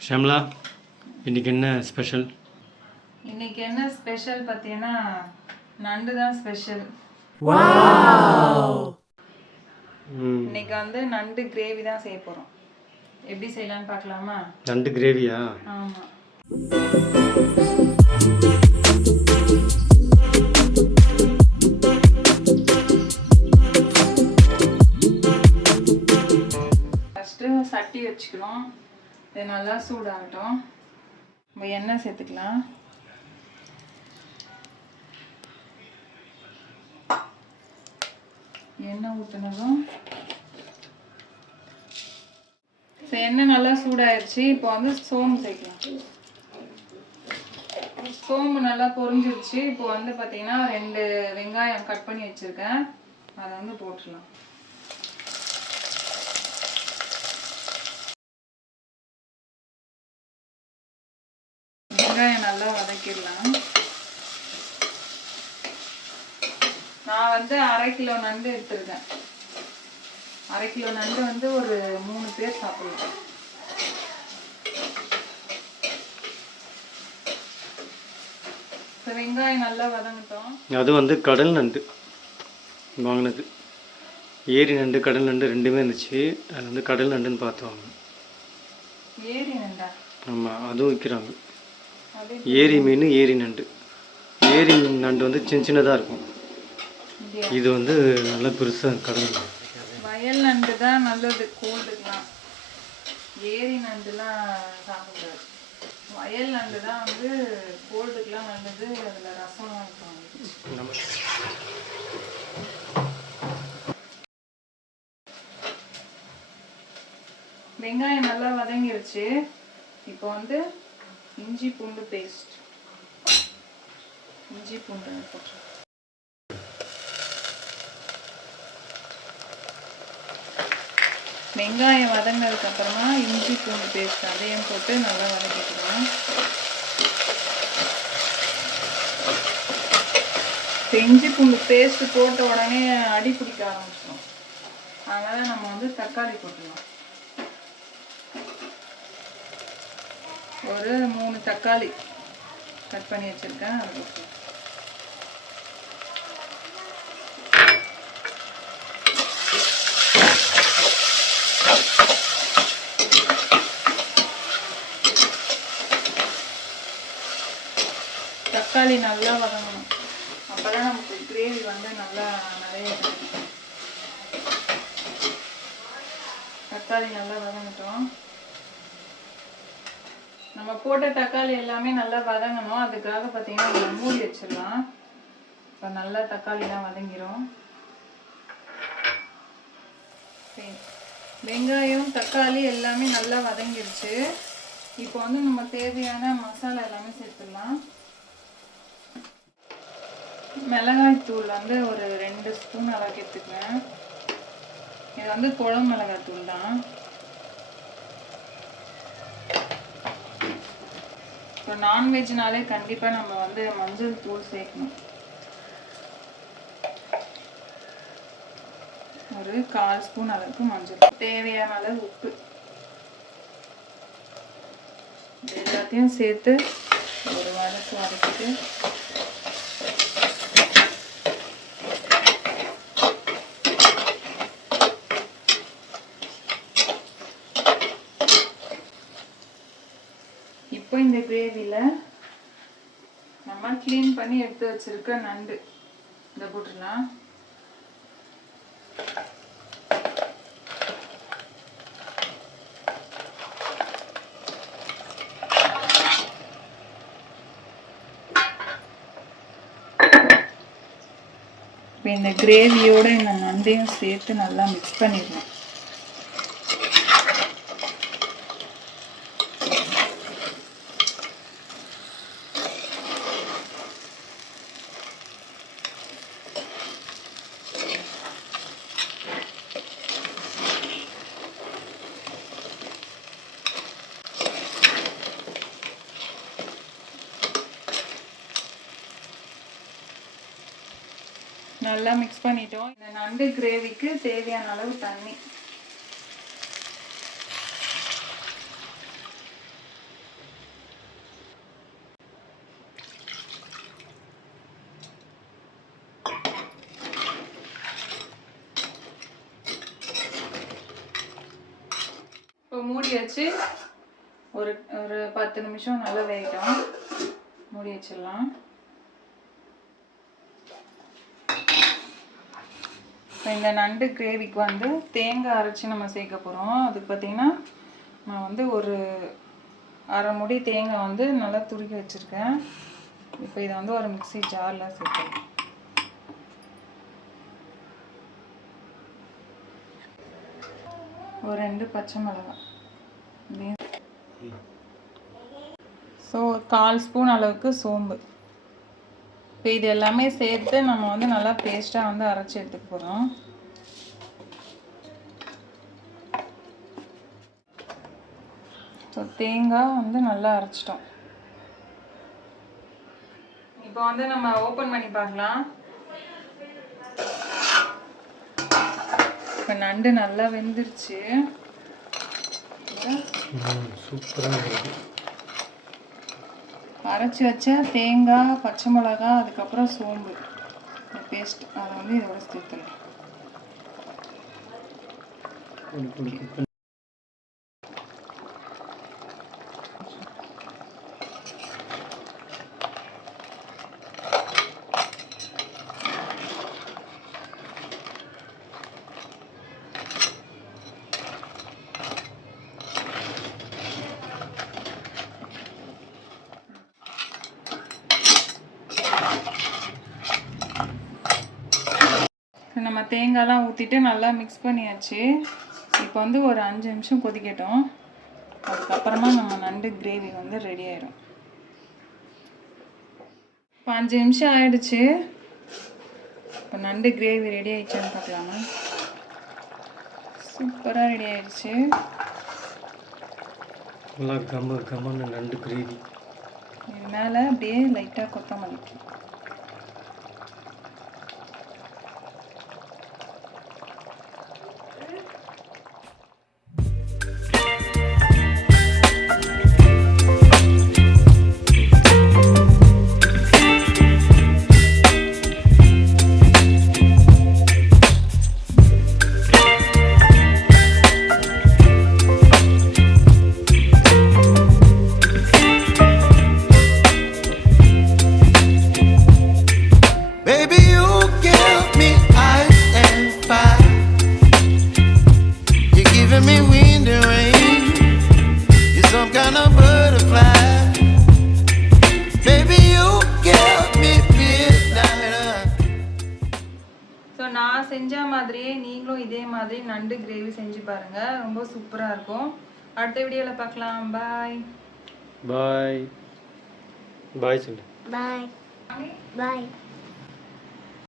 ஷம்லா இன்னைக்கு என்ன ஸ்பெஷல் இன்னைக்கு என்ன ஸ்பெஷல் பார்த்தீங்கன்னா நண்டு தான் ஸ்பெஷல் இன்னைக்கு வந்து நண்டு கிரேவி தான் செய்ய போகிறோம் எப்படி செய்யலாம்னு பார்க்கலாமா? நண்டு கிரேவியா ஆமாம் ஃபஸ்ட்டு சட்டி வச்சுக்கணும் இது நல்லா சூடாகட்டும். நம்ம எண்ணெய் சேர்த்துக்கலாம். எண்ணெய் ஊற்றினதும் ஸோ எண்ணெய் நல்லா சூடாயிருச்சு. இப்போ வந்து சோம்பு சேர்க்கலாம். சோம்பு நல்லா பொரிஞ்சிருச்சு. இப்போ வந்து பார்த்தீங்கன்னா ரெண்டு வெங்காயம் கட் பண்ணி வச்சுருக்கேன். அதை வந்து போட்டுடலாம். வெங்காயம் நல்லா வதக்கிடலாம். நான் வந்து அரை கிலோ நண்டு எடுத்திருக்கேன். அரை கிலோ நண்டு வந்து ஒரு மூணு பேர் சாப்பிடலாம். வெங்காயம் நல்லா வதங்கட்டும். அது வந்து கடல் நண்டு வாங்கினது. ஏரி நண்டு கடல் நண்டு ரெண்டுமே இருந்துச்சு. அது வந்து கடல் நண்டுன்னு பார்த்து வாங்கினேன் ஏரி நண்டா? ஆமாம் அதுவும் விற்கிறாங்க ஏரி மீன் ஏரி நண்டு. ஏரி மீன் நண்டு வந்து சின்ன சின்னதாக இருக்கும். இது வந்து நல்லா பெருசாக கடல் வயல் நண்டு தான் நல்லது கோல்டுக்கெலாம். ஏரி நண்டுலாம் சாப்பிடாது வயல் நண்டு தான் வந்து கோல்டுக்கெலாம் நல்லது அதில் ரசம்லாம் வைப்பாங்க. வெங்காயம் நல்லா வதங்கிருச்சு. இப்போ வந்து இஞ்சி பூண்டு பேஸ்ட் இஞ்சி பூண்டு போட்டு வெங்காயம் வதங்கினதுக்கு அப்புறமா இஞ்சி பூண்டு பேஸ்ட் அதையும் போட்டு நல்லா வதக்கிக்கலாம். இப்போ இஞ்சி பூண்டு பேஸ்ட் போட்ட உடனே அடி பிடிக்க ஆரம்பிச்சிடும் அதனால நம்ம வந்து தக்காளி போட்டுடலாம் ஒரு மூணு தக்காளி கட் பண்ணி வச்சுருக்கேன். அது தக்காளி நல்லா வதங்கணும். அப்பதான் நமக்கு கிரேவி வந்து நல்லா நிறைய தக்காளி நல்லா வதங்கட்டும். நம்ம போட்ட தக்காளி எல்லாமே நல்லா வதங்கணும். அதுக்காக பார்த்தீங்கன்னா நம்ம மூடி வச்சிடலாம். இப்போ நல்லா தக்காளிலாம் வதங்கிரும். சரி. வெங்காயம் தக்காளி எல்லாமே நல்லா வதங்கிருச்சு. இப்போ வந்து நம்ம தேவையான மசாலா எல்லாமே சேர்த்துடலாம். மிளகாய் தூள் வந்து ஒரு ரெண்டு ஸ்பூன் அளவுக்கு எடுத்துக்குவேன். இது வந்து குழம்பு மிளகாய் தூள் தான். இப்போ நான்வெஜ்னாலே கண்டிப்பாக நம்ம வந்து மஞ்சள் தூள் சேர்க்கணும். ஒரு கால் ஸ்பூன் அளவுக்கு மஞ்சள் தேவையான அளவு உப்பு. எல்லாத்தையும் சேர்த்து ஒரு வதக்கு வதக்கிட்டு இப்போ இந்த கிரேவியில் நம்ம க்ளீன் பண்ணி எடுத்து வச்சுருக்க நண்டு. இதை போட்டுடலாம். இப்போ இந்த கிரேவியோட இந்த நண்டையும் சேர்த்து நல்லா மிக்ஸ் பண்ணிடலாம் நல்லா மிக்ஸ் பண்ணிட்டோம். இந்த நண்டு கிரேவிக்கு தேவையான அளவு தண்ணி. இப்போ மூடி வச்சு ஒரு ஒரு பத்து நிமிஷம் நல்லா வேகட்டும். மூடி வச்சிடலாம். இந்த நண்டு கிரேவிக்கு வந்து தேங்காய் அரைச்சி நம்ம சேர்க்க போகிறோம் அதுக்கு பார்த்தீங்கன்னா நான் வந்து ஒரு அரை முடி தேங்காய் வந்து நல்லா துருக்கி வச்சுருக்கேன். இப்போ இதை வந்து ஒரு மிக்ஸி ஜாரில் சேர்க்கணும் ஒரு ரெண்டு பச்சை மிளகாய் ஸோ கால் ஸ்பூன் அளவுக்கு சோம்பு. இப்போ இது எல்லாமே சேர்த்து நம்ம வந்து நல்லா பேஸ்ட்டாக வந்து அரைச்சி எடுத்துக்க போகிறோம் ஸோ தேங்காய் வந்து நல்லா அரைச்சிட்டோம். இப்போ வந்து நம்ம ஓப்பன் பண்ணி பார்க்கலாம். இப்போ நண்டு நல்லா வெந்துருச்சு. சூப்பராக இருக்குது அரைச்சி வச்ச தேங்காய் பச்சை மிளகா அதுக்கப்புறம் சோம்பு. பேஸ்ட் அதை வந்து இதோட சேர்த்துலாம் இப்போ நம்ம தேங்காய்லாம் ஊற்றிட்டு நல்லா மிக்ஸ் பண்ணியாச்சு. இப்போ வந்து ஒரு அஞ்சு நிமிஷம் கொதிக்கட்டும். அதுக்கப்புறமா நம்ம நண்டு கிரேவி வந்து ரெடி ஆயிடும் இப்போ அஞ்சு நிமிஷம் ஆயிடுச்சு. இப்போ நண்டு கிரேவி ரெடி ஆயிடுச்சான்னு பார்க்கலாமா? சூப்பராக ரெடி ஆயிடுச்சு. நல்லா கம்ம கம்மன்னு நண்டு கிரேவி இது மேலே அப்படியே லைட்டாக கொத்தமல்லி. நான் செஞ்ச மாதிரியே நீங்களும் இதே மாதிரி நண்டு கிரேவி செஞ்சு பாருங்க. ரொம்ப சூப்பராக இருக்கும். அடுத்த வீடியோவில் பார்க்கலாம். பாய் பாய் பாய் சொல்லு Bye. Bye.